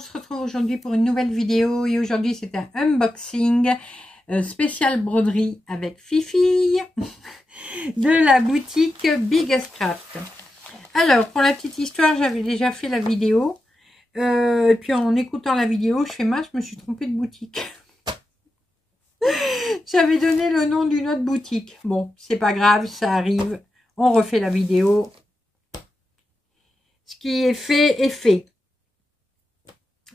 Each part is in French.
se retrouve aujourd'hui pour une nouvelle vidéo et aujourd'hui c'est un unboxing spécial broderie avec Fifi de la boutique Biggest Craft. Alors pour la petite histoire, j'avais déjà fait la vidéo et puis en écoutant la vidéo, je fais mince, je me suis trompée de boutique. J'avais donné le nom d'une autre boutique. Bon, c'est pas grave, ça arrive. On refait la vidéo. Ce qui est fait est fait.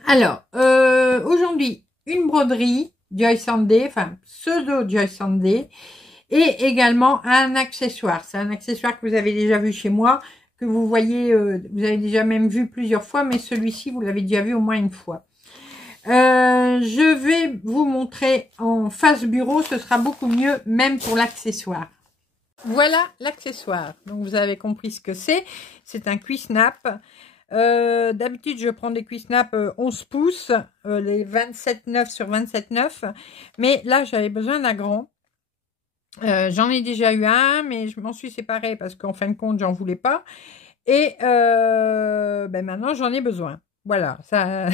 Alors, aujourd'hui, une broderie Joy Sunday, enfin pseudo Joy Sunday, et également un accessoire. C'est un accessoire que vous avez déjà vu chez moi, que vous voyez, vous avez déjà même vu plusieurs fois, mais celui-ci, vous l'avez déjà vu au moins une fois. Je vais vous montrer en face bureau, ce sera beaucoup mieux, même pour l'accessoire. Voilà l'accessoire. Donc vous avez compris ce que c'est. C'est un Cuisnap. D'habitude je prends des Cuisnap 11 pouces, les 27,9 sur 27,9. Mais là j'avais besoin d'un grand. J'en ai déjà eu un, mais je m'en suis séparée parce qu'en fin de compte j'en voulais pas. Et maintenant j'en ai besoin. Voilà, ça.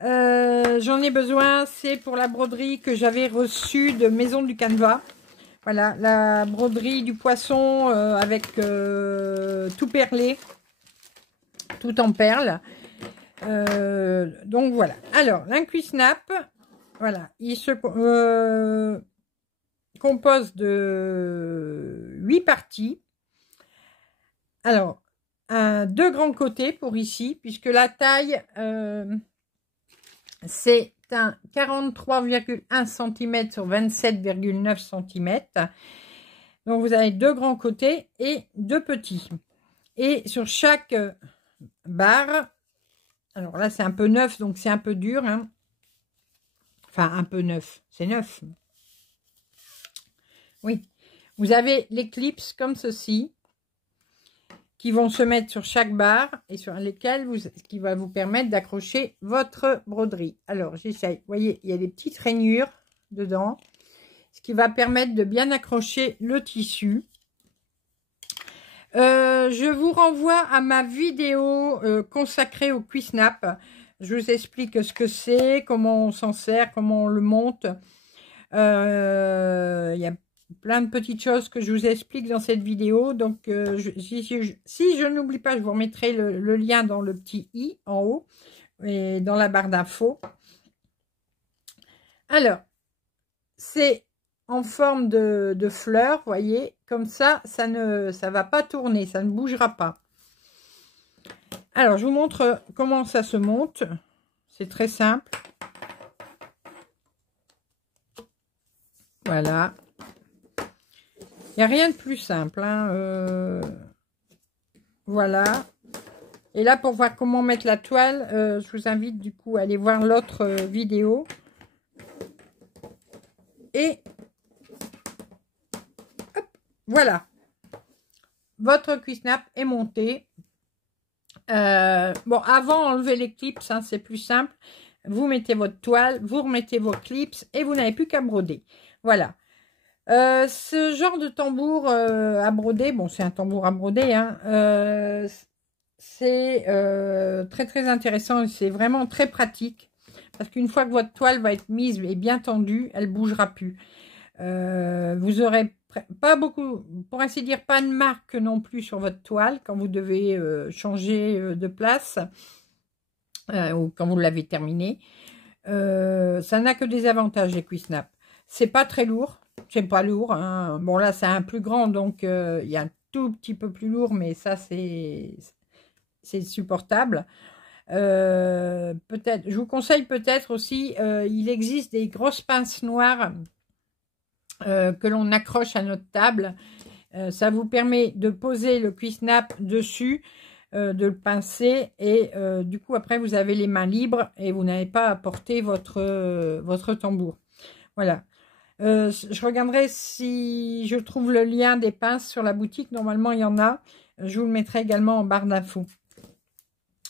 J'en ai besoin, c'est pour la broderie que j'avais reçue de Maison du Canevas. Voilà, la broderie du poisson avec tout perlé, tout en perles. Donc voilà. Alors, un Cuisnap, voilà, il se compose de 8 parties. Alors, deux grands côtés pour ici, puisque la taille, c'est un 43,1 cm sur 27,9 cm. Donc, vous avez deux grands côtés et deux petits. Et sur chaque barre, alors là, c'est un peu neuf, donc c'est un peu dur. Hein. Enfin, un peu neuf, c'est neuf. Oui. Vous avez les clips comme ceci, qui vont se mettre sur chaque barre et sur lesquels ce qui va vous permettre d'accrocher votre broderie. Alors, j'essaye. Vous voyez, il y a des petites rainures dedans, ce qui va permettre de bien accrocher le tissu. Je vous renvoie à ma vidéo consacrée au Cuisnap. Je vous explique ce que c'est, comment on s'en sert, comment on le monte. Il y a plein de petites choses que je vous explique dans cette vidéo. Donc, si je n'oublie pas, je vous remettrai le lien dans le petit i en haut et dans la barre d'infos. Alors, c'est en forme de fleur, vous voyez, comme ça, ça va pas tourner, ça ne bougera pas. Alors, je vous montre comment ça se monte. C'est très simple. Voilà. Il n'y a rien de plus simple. Hein. Voilà. Et là, pour voir comment mettre la toile, je vous invite du coup à aller voir l'autre vidéo. Et hop, voilà. Votre Cuisnap est monté. Bon, avant, enlever les clips, hein, c'est plus simple. Vous mettez votre toile, vous remettez vos clips et vous n'avez plus qu'à broder. Voilà. Ce genre de tambour à broder, bon c'est un tambour à broder, hein, c'est très très intéressant et c'est vraiment très pratique parce qu'une fois que votre toile va être mise et bien tendue, elle bougera plus. Vous aurez pas beaucoup, pour ainsi dire, pas de marque non plus sur votre toile quand vous devez changer de place ou quand vous l'avez terminé. Ça n'a que des avantages les Cuisnap. C'est pas très lourd. C'est pas lourd, hein. Bon là c'est un plus grand, donc il y a un tout petit peu plus lourd, mais ça c'est supportable. Peut-être, je vous conseille peut-être aussi, il existe des grosses pinces noires que l'on accroche à notre table. Ça vous permet de poser le Cuisnap dessus, de le pincer et du coup après vous avez les mains libres et vous n'avez pas à porter votre tambour. Voilà. Je regarderai si je trouve le lien des pinces sur la boutique. Normalement, il y en a. Je vous le mettrai également en barre d'infos.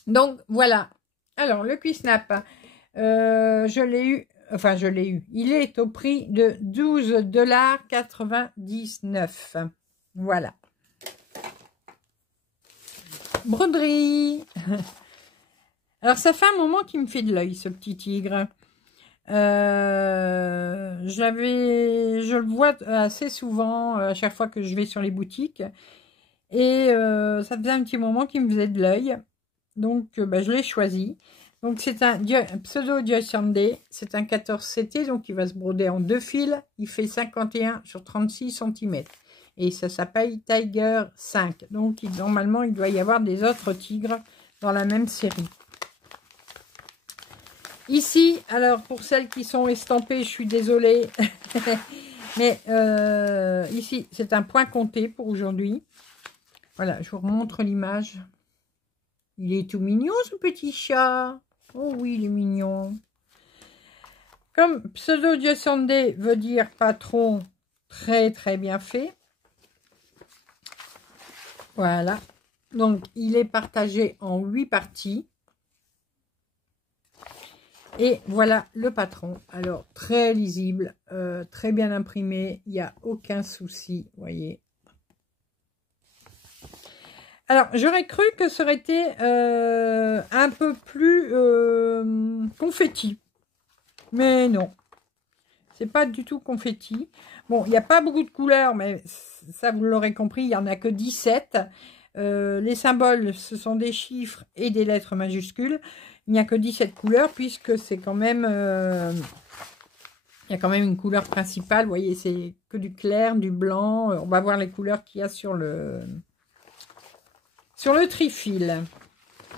Donc, voilà. Alors, le Cuisnap, je l'ai eu. Enfin, je l'ai eu. Il est au prix de 12,99 $. Voilà. Broderie. Alors, ça fait un moment qu'il me fait de l'œil, ce petit tigre. Je le vois assez souvent à chaque fois que je vais sur les boutiques. Et ça faisait un petit moment qu'il me faisait de l'œil. Donc, je l'ai choisi. Donc, c'est un pseudo Joy Sunday. C'est un 14CT, donc il va se broder en 2 fils. Il fait 51 sur 36 cm. Et ça s'appelle Tiger 5. Donc, normalement, il doit y avoir des autres tigres dans la même série. Ici, alors pour celles qui sont estampées, je suis désolée. Mais ici, c'est un point compté pour aujourd'hui. Voilà, je vous remontre l'image. Il est tout mignon, ce petit chat. Oh oui, il est mignon. Comme pseudo Joy Sunday veut dire patron très très bien fait. Voilà. Donc, il est partagé en 8 parties. Et voilà le patron. Alors, très lisible, très bien imprimé. Il n'y a aucun souci, vous voyez. Alors, j'aurais cru que ça aurait été un peu plus confetti. Mais non. C'est pas du tout confetti. Bon, il n'y a pas beaucoup de couleurs, mais ça, vous l'aurez compris, il n'y en a que 17. Les symboles, ce sont des chiffres et des lettres majuscules. Il n'y a que 17 couleurs, puisque c'est quand même... il y a quand même une couleur principale. Vous voyez, c'est que du clair, du blanc. On va voir les couleurs qu'il y a sur le trifil.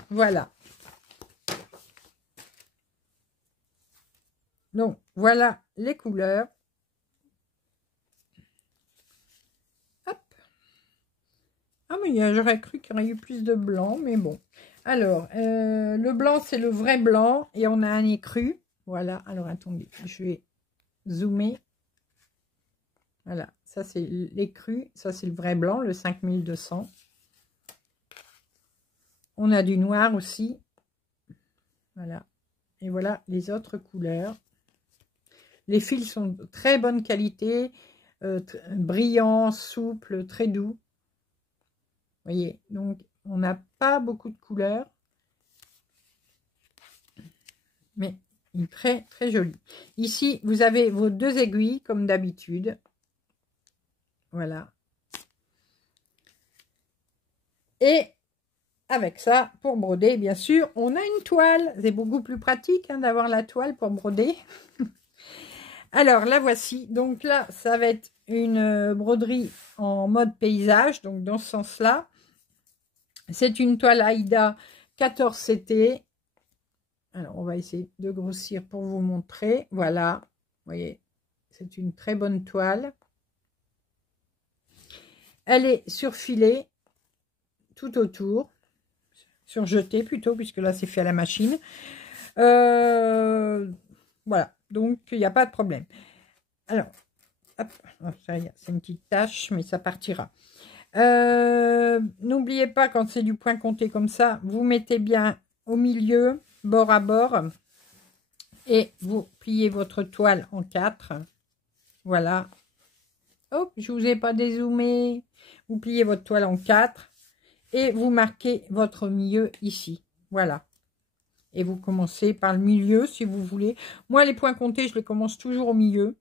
Voilà. Donc, voilà les couleurs. Hop. Ah, mais j'aurais cru qu'il y aurait eu plus de blanc, mais bon. Alors, le blanc, c'est le vrai blanc. Et on a un écru. Voilà. Alors, attendez. Je vais zoomer. Voilà. Ça, c'est l'écru. Ça, c'est le vrai blanc, le 5200. On a du noir aussi. Voilà. Et voilà les autres couleurs. Les fils sont de très bonne qualité. Brillants, souples, très doux. Vous voyez, donc on n'a pas beaucoup de couleurs, mais il est très très joli. Ici, vous avez vos 2 aiguilles comme d'habitude. Voilà. Et avec ça, pour broder, bien sûr, on a une toile. C'est beaucoup plus pratique hein, d'avoir la toile pour broder. Alors, la voici. Donc là, ça va être une broderie en mode paysage, donc dans ce sens-là. C'est une toile Aïda 14CT. Alors, on va essayer de grossir pour vous montrer. Voilà, vous voyez, c'est une très bonne toile. Elle est surfilée tout autour. Surjetée plutôt, puisque là, c'est fait à la machine. Voilà, donc il n'y a pas de problème. Alors, hop, c'est une petite tache, mais ça partira. N'oubliez pas, quand c'est du point compté comme ça, vous mettez bien au milieu, bord à bord, et vous pliez votre toile en 4. Voilà. Hop, je vous ai pas dézoomé. Vous pliez votre toile en 4 et vous marquez votre milieu ici. Voilà. Et vous commencez par le milieu si vous voulez. Moi, les points comptés, je les commence toujours au milieu.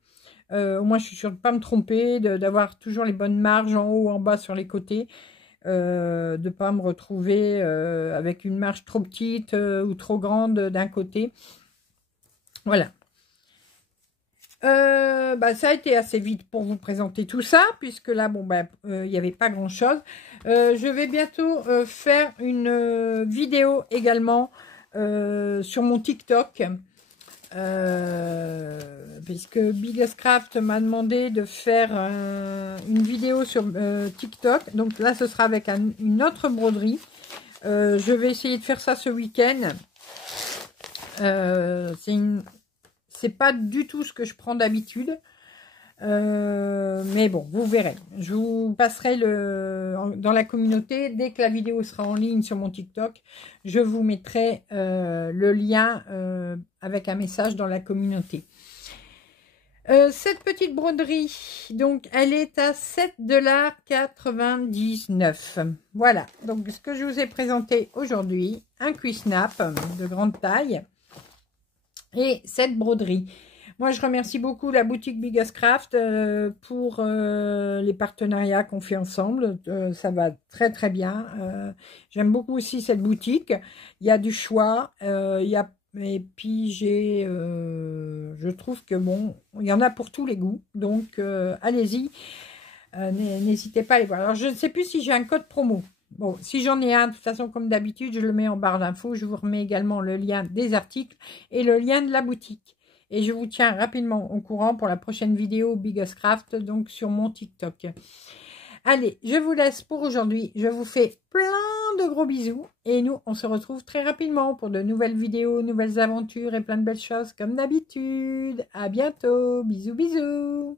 Au moins, je suis sûre de ne pas me tromper, d'avoir toujours les bonnes marges en haut, en bas, sur les côtés. De ne pas me retrouver avec une marge trop petite ou trop grande d'un côté. Voilà. Ça a été assez vite pour vous présenter tout ça, puisque là, bon, il n'y avait pas grand-chose. Je vais bientôt faire une vidéo également sur mon TikTok. Puisque Biggest Craft m'a demandé de faire une vidéo sur TikTok. Donc là, ce sera avec une autre broderie. Je vais essayer de faire ça ce week-end. C'est pas du tout ce que je prends d'habitude. Mais bon, vous verrez. Je vous passerai dans la communauté. Dès que la vidéo sera en ligne sur mon TikTok, je vous mettrai le lien avec un message dans la communauté. Cette petite broderie, donc elle est à 7,99 $. Voilà, donc ce que je vous ai présenté aujourd'hui, un cuissnap de grande taille et cette broderie. Moi, je remercie beaucoup la boutique Biggest Craft pour les partenariats qu'on fait ensemble. Ça va très très bien. J'aime beaucoup aussi cette boutique. Il y a du choix. Et puis je trouve que bon, il y en a pour tous les goûts. Donc allez-y. N'hésitez pas à les voir. Alors, je ne sais plus si j'ai un code promo. Bon, si j'en ai un, de toute façon, comme d'habitude, je le mets en barre d'infos. Je vous remets également le lien des articles et le lien de la boutique. Et je vous tiens rapidement au courant pour la prochaine vidéo Biggest Craft, donc sur mon TikTok. Allez, je vous laisse pour aujourd'hui. Je vous fais plein de gros bisous. Et nous, on se retrouve très rapidement pour de nouvelles vidéos, nouvelles aventures et plein de belles choses comme d'habitude. À bientôt. Bisous, bisous.